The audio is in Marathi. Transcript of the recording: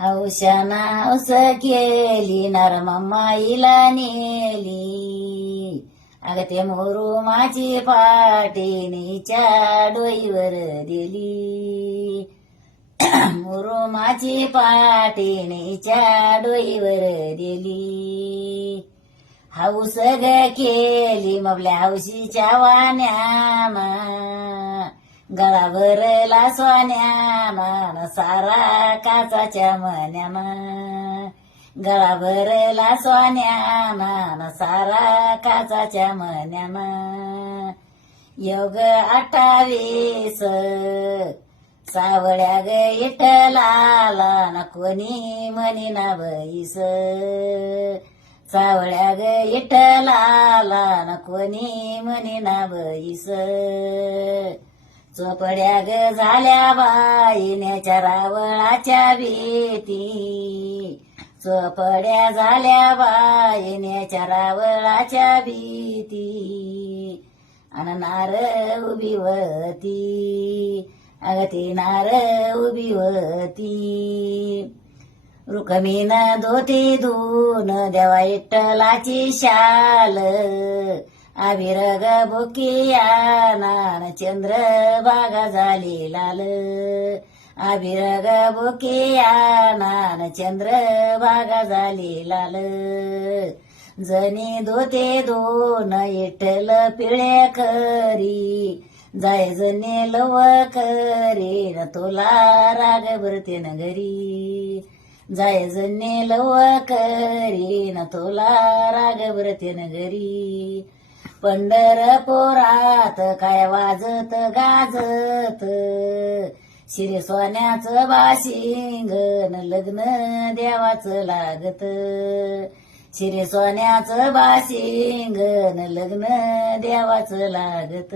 हौशाना हौस केली नरमम्माईला नेली. अग ते मोरुमाची पाटीनीच्या डोईवर दिली. मोरुमाची पाटीनीच्या डोईवर दिली. हौस ग केली मबल्या हौशीच्या वाण्याना. गळा भरला सोन्याना सारा काचाच्या मन्याना. गळा भरला सोन्याना सारा काचाच्या मन्याना. योग 28 सावळ्या ग इटलाला न कोणी म्हणी ना बैस. सावळ्या ग इटलाला न कोणी म्हणी ना बैस. चोपड्या ग झाल्या बाईण्याच्या रावळाच्या भीती. चोपड्या झाल्या बाईण्याच्या रावळाच्या भीती. अन नार उभी होती. अग ती नार उभी होती. रुक्मिण धोती धुन देवा इट्टलाची शाल. अभिरग बुकियाना चंद्रभागा झाली लाल. अभिरग बुकियाना चंद्रभागा झाली लाल. जनी धोते दोन इटल पिळे करी. जाय जने लव करी न तुला राग भरते न घरी. जाय जने लव करी न तुला राग भरते न घरी. पंढरपुरात काय वाजत गाजत. शिरे सोन्याचं बाशिंगण लग्न देवाचं लागत. शिरे सोन्याचं बाशिंगण लग्न देवाचं लागत.